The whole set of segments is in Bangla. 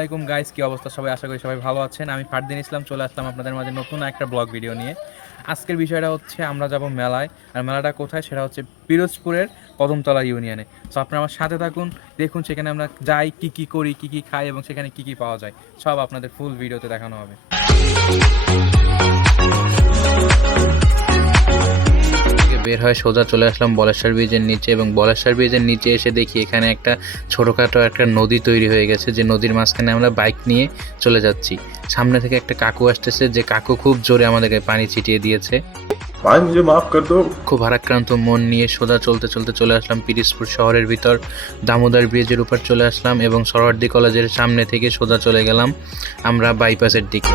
আলাইকুম গাইস, কি অবস্থা সবাই? আশা করি সবাই ভালো আছেন। আমি ফারদিন ইসলাম চলে আসলাম আপনাদের মাঝে নতুন একটা ব্লগ ভিডিও নিয়ে। আজকের বিষয়টা হচ্ছে আমরা যাব মেলায়। আর মেলাটা কোথায় সেটা হচ্ছে পিরোজপুরের কদমতলা ইউনিয়নে। সো আপনারা আমার সাথে থাকুন, দেখুন সেখানে আমরা যাই, কি কি করি, কি কি খাই এবং সেখানে কি কি পাওয়া যায় সব আপনাদের ফুল ভিডিওতে দেখানো হবে। বের হয়ে সোজা চলে আসলাম বলেশ্বর ব্রিজের নিচে, এবং বলেশ্বর ব্রিজের নিচে এসে দেখি এখানে একটা ছোটোখাটো একটা নদী তৈরি হয়ে গেছে, যে নদীর মাঝখানে আমরা বাইক নিয়ে চলে যাচ্ছি। সামনে থেকে একটা কাকু আসতেছে, যে কাকু খুব জোরে আমাদেরকে পানি ছিটিয়ে দিয়েছে। খুব ভারাক্রান্ত মন নিয়ে সোজা চলতে চলতে চলে আসলাম পিরোজপুর শহরের ভিতর। দামোদর ব্রিজের উপর চলে আসলাম এবং সরোয়ার্দী কলেজের সামনে থেকে সোজা চলে গেলাম আমরা বাইপাসের দিকে।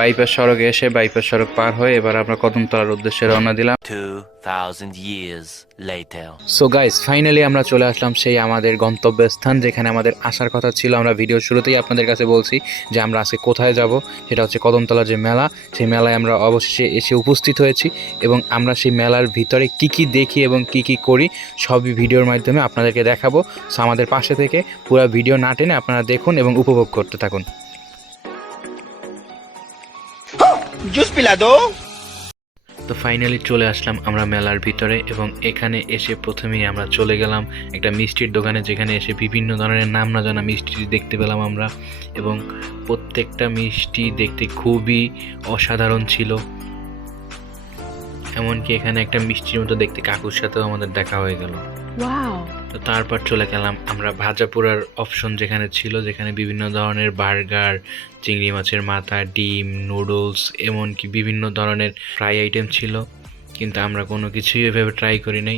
বাইপাস সড়কে এসে বাইপাস সড়ক পার হয়ে এবার আমরা কদমতলার উদ্দেশ্যে রওনা দিলাম। 2000 years later. So guys, finally আমরা চলে আসলাম সেই আমাদের গন্তব্যস্থান, যেখানে আমাদের আসার কথা ছিল। আমরা ভিডিওর শুরুতেই আপনাদের কাছে বলছি যে আমরা আজকে কোথায় যাব। সেটা হচ্ছে কদমতলার যে মেলা, সেই মেলায় আমরা অবশেষে এসে উপস্থিত হয়েছি, এবং আমরা সেই মেলার ভিতরে কি কি দেখি এবং কি কি করি সবই ভিডিওর মাধ্যমে আপনাদেরকে দেখাবো। সো আমাদের পাশে থেকে পুরো ভিডিও না টেনে আপনারা দেখুন এবং উপভোগ করতে থাকুন। জুস পিলা দো। তো ফাইনালি চলে আসলাম আমরা মেলার ভিতরে, এবং এখানে এসে প্রথমেই আমরা চলে গেলাম একটা মিষ্টির দোকানে, যেখানে এসে বিভিন্ন ধরনের নাম না জানা মিষ্টি দেখতে পেলাম আমরা, এবং প্রত্যেকটা মিষ্টি দেখতে খুবই অসাধারণ ছিল। এমনকি এখানে একটা মিষ্টির মতো দেখতে কাকুর সাথেও আমাদের দেখা হয়ে গেল। তো তারপর চলে গেলাম আমরা ভাজাপুরার অপশন যেখানে ছিল, যেখানে বিভিন্ন ধরনের বার্গার, চিংড়ি মাছের মাথা, ডিম, নুডলস, এমনকি বিভিন্ন ধরনের ফ্রাই আইটেম ছিল, কিন্তু আমরা কোনো কিছুই এভাবে ট্রাই করি নাই।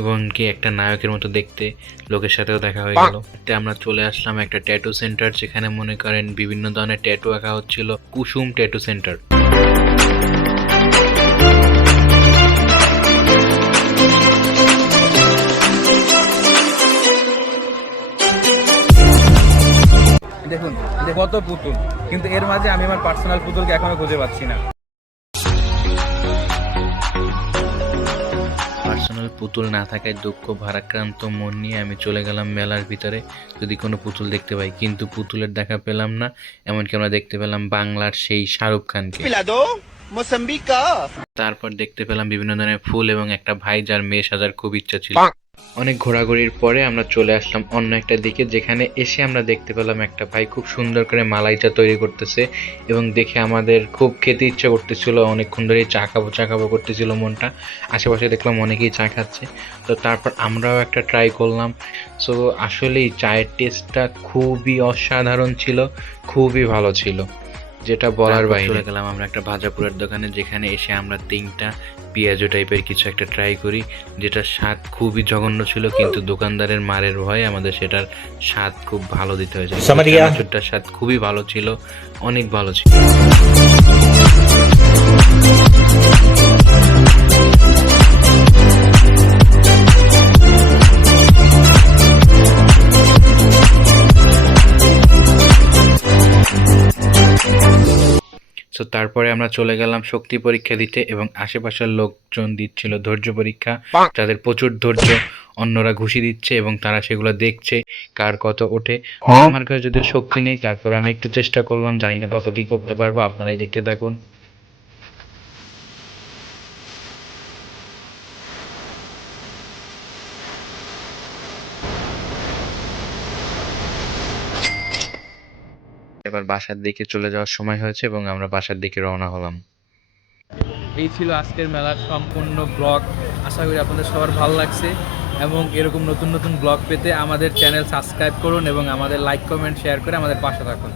এবং কি একটা নায়কের মতো দেখতে লোকের সাথেও দেখা হয়ে গেল। আমরা চলে আসলাম একটা ট্যাটু সেন্টার, যেখানে মনে করেন বিভিন্ন ধরনের ট্যাটু আঁকা হচ্ছিল। কুসুম ট্যাটু সেন্টার। দেখুন কত পুতুল, কিন্তু এর মাঝে আমি আমার পার্সোনাল পুতুলকে এখনো খুঁজে পাচ্ছি না। পার্সোনাল পুতুল না থাকায় দুঃখ ভারাক্রান্ত মন নিয়ে আমি চলে গেলাম মেলার ভিতরে, যদি কোনো পুতুল দেখতে পাই, কিন্তু পুতুলের দেখা পেলাম না। এমনকি আমরা দেখতে পেলাম বাংলার সেই শাহরুখ খানকে। তারপর দেখতে পেলাম বিভিন্ন ধরনের ফুল এবং একটা ভাই যার মেয়ে সাজার খুব ইচ্ছা ছিল। অনেক ঘোরাঘুরির পরে আমরা চলে আসলাম অন্য একটা দিকে, যেখানে এসে আমরা দেখতে পেলাম একটা ভাই খুব সুন্দর করে মালাইচা তৈরি করতেছে, এবং দেখে আমাদের খুব খেতে ইচ্ছা করতেছিল। অনেকক্ষণ ধরেই চা খাবো করতেছিল মনটা। আশেপাশে দেখলাম অনেকেই চা খাচ্ছে, তো তারপর আমরাও একটা ট্রাই করলাম। সো আসলেই চায়ের টেস্টটা খুবই অসাধারণ ছিল, খুবই ভালো ছিল, যেটা বলার বাইরে। চলে গেলাম আমরা একটা ভাজাপুরের দোকানে, যেখানে এসে আমরা 3টা পেঁয়াজু টাইপের কিছু একটা ট্রাই করি, যেটার স্বাদ খুবই জঘন্য ছিল, কিন্তু দোকানদারের মারের ভয়ে আমাদের সেটার স্বাদ খুব ভালো দিতে হয়েছে। চানাচুরটার স্বাদ খুবই ভালো ছিল, অনেক ভালো ছিল। সো তারপরে আমরা চলে গেলাম শক্তি পরীক্ষা দিতে, এবং আশেপাশের লোকজন দিচ্ছিল ধৈর্য পরীক্ষা, যাদের প্রচুর ধৈর্য। অন্যরা ঘুষি দিচ্ছে এবং তারা সেগুলো দেখছে কার কত ওঠে। আমার কাছে যদি শক্তি নেই, তারপর আমি একটু চেষ্টা করলাম, জানি না কত কি করতে পারবো, আপনারাই দেখতে থাকুন। এবার বাসার দিকে চলে যাওয়ার সময় হয়েছে, এবং আমরা বাসার দিকে রওনা হলাম। এই ছিল আজকের মেলার সম্পূর্ণ ব্লগ। আশা করি আপনাদের সবার ভালো লাগছে, এবং এরকম নতুন নতুন ব্লগ পেতে আমাদের চ্যানেল সাবস্ক্রাইব করুন এবং আমাদের লাইক কমেন্ট শেয়ার করে আমাদের পাশে থাকুন।